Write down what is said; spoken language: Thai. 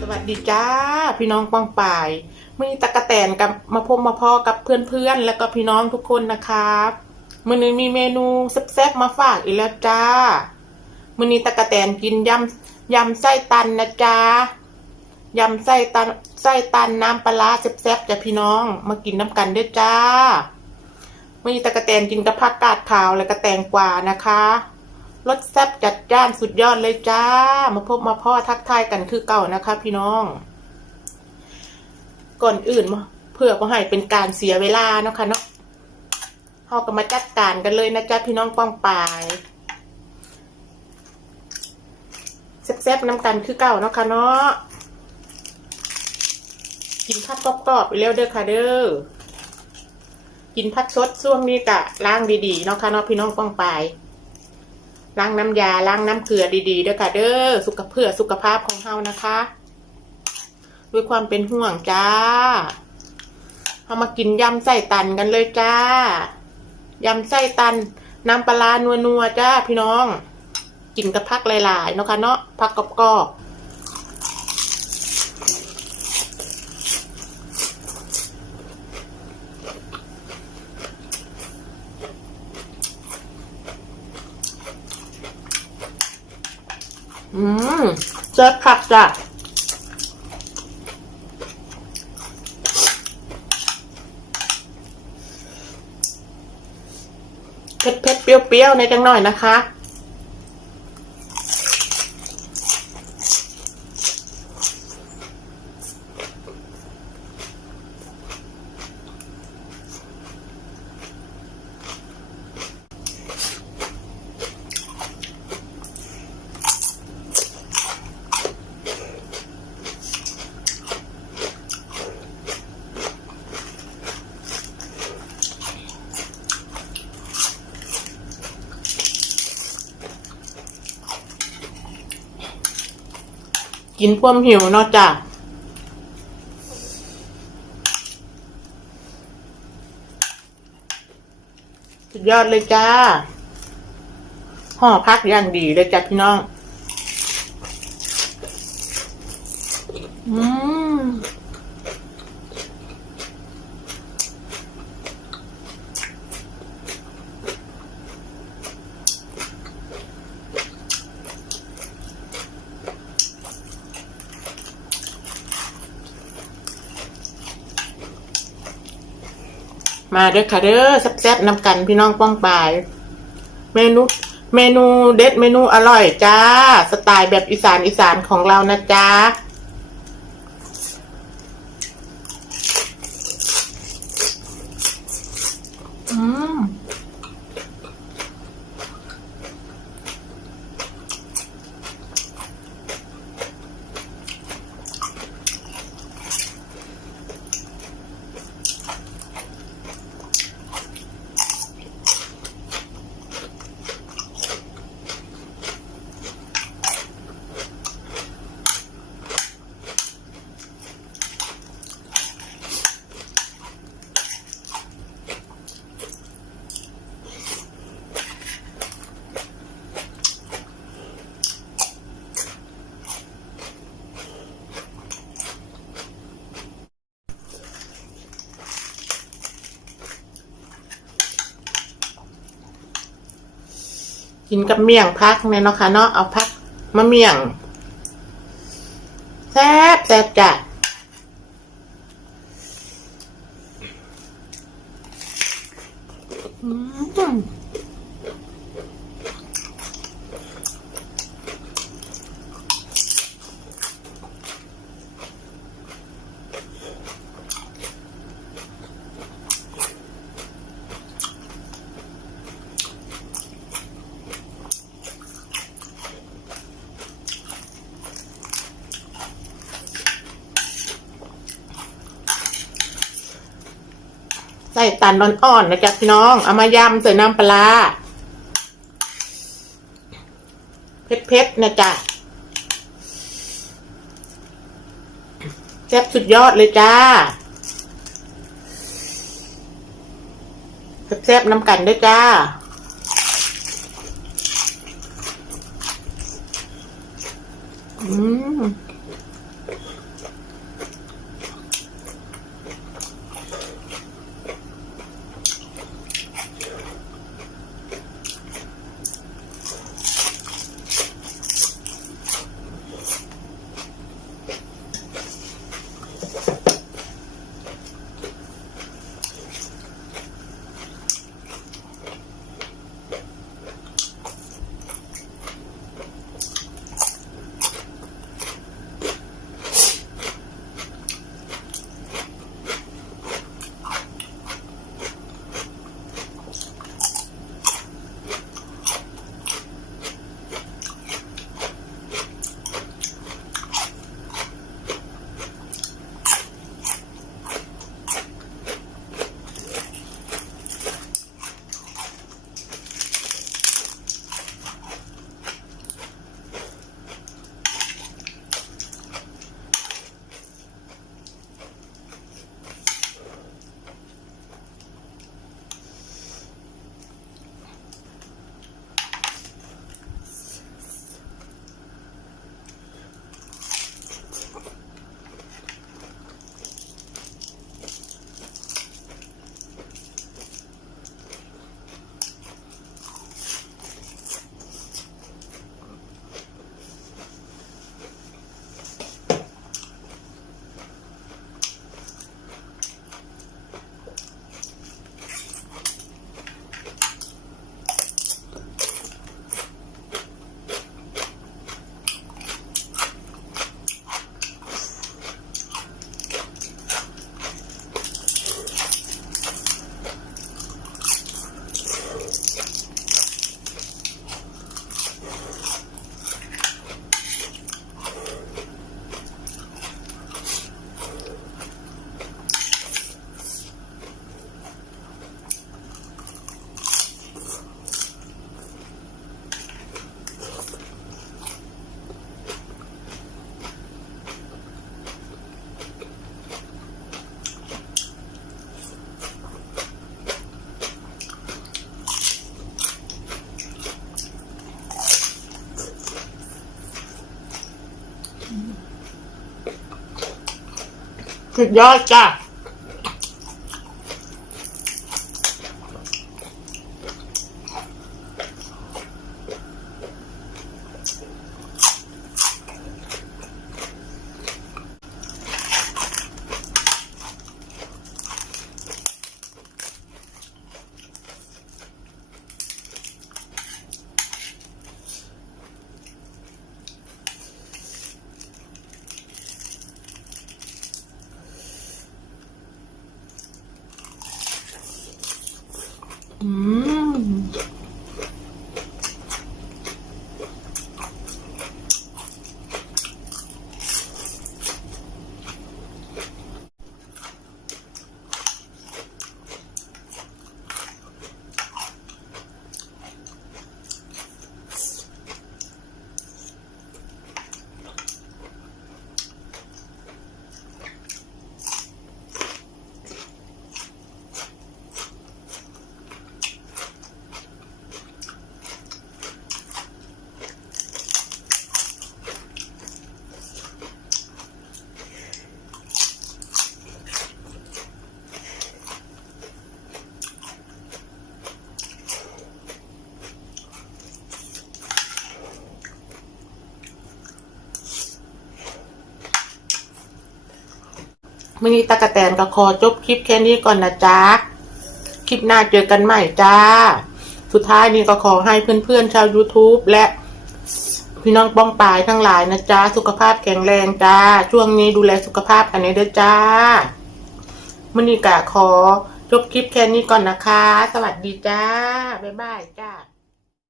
สวัสดีจ้า พี่น้องปองป่ายมื่อนี้ตะกะแตนกับมาพบมาพ่อกับเพื่อนๆ แล้วก็พี่น้องทุกคนนะครับมื่อนี้มีเมนูแซ่บๆมาฝากอีกแล้วจ้ามื่อนี้ตะกะแตนกินยำยำไส้ตันนะจ้ายำไส้ตันไส้ตันน้ำปลาแซ่บๆจ้ะพี่น้องมากินน้ำกันด้วยจ้ามื่อนี้ตะกะแตนกินกับผักกาดขาวและกระแตงกวานะคะ รสแซ่บจัดจ้านสุดยอดเลยจ้า มาพบมาพ่อทักทายกันคือเก่านะคะ พี่น้อง ก่อนอื่นเพื่อบ่ให้เป็นการเสียเวลาเนาะค่ะเนาะเราก็มาจัดการกันเลยนะจ๊ะพี่น้องป้องปายแซ่บๆน้ำกันคือเก่าเนาะค่ะเนาะกินผัดกรอบๆไปเร็วเด้อค่ะเด้อกินผัดสดช่วงนี้กะล้างดีๆเนาะค่ะเนาะพี่น้องป้องปาย ล้างน้ำยาล้างน้ำเกลือดีๆเด้อค่ะ เด้อสุขเพื่อสุขภาพของเฮานะคะ ด้วยความเป็นห่วงจ้าเอามากินยำไส้ตันกันเลยจ้ายำไส้ตันน้ำปลานัวนัวๆจ้าพี่น้อง กินกับพักหลายๆเนาะค่ะเนาะพักกรอบๆ อืมเจ๊ผักจ้ะเผ็ดเผ็ดๆเปรี้ยวๆในจังหน่อยนะคะ กินความหิวเนาะจ้ะสุดยอดเลยจ้าห่อพักอย่างดีเลยจ้ะพี่น้อง อืม มาเด้อค่ะเด้อแซ่บๆนำกันพี่น้องป้องปาย เมนูเมนูเด็ดเมนูอร่อยจ้า สไตล์แบบอีสานอีสานของเรานะจ้าอืม กินกับเมี่ยงพักเนี่ยเนาะค่ะเนาะเอาพักมะเมี่ยงแซ่บแซ่บจ้ะอืม ส่ตันอ่อนๆนะจ๊ะพี่น้อง เอามายำใส่น้ำปลาร้าเผ็ดๆนะจ๊ะแซ่บสุดยอดเลยจ้าแซ่บๆน้ำกันด้วยจ้าอืม สุดยอดจ้ะ อืม มินิตะกะแตนก็ขอจบคลิปแค่นี้ก่อนนะจ๊ะ คลิปหน้าเจอกันใหม่จ้า สุดท้ายนี้ก็ขอให้เพื่อนๆชาว YouTube และพี่น้องป้องปายทั้งหลายนะจ๊ะ สุขภาพแข็งแรงจ้า ช่วงนี้ดูแลสุขภาพกันให้ด้วยจ้ามินิกะขอจบคลิปแค่นี้ก่อนนะคะ สวัสดีจ้า บ๊ายบายจ้า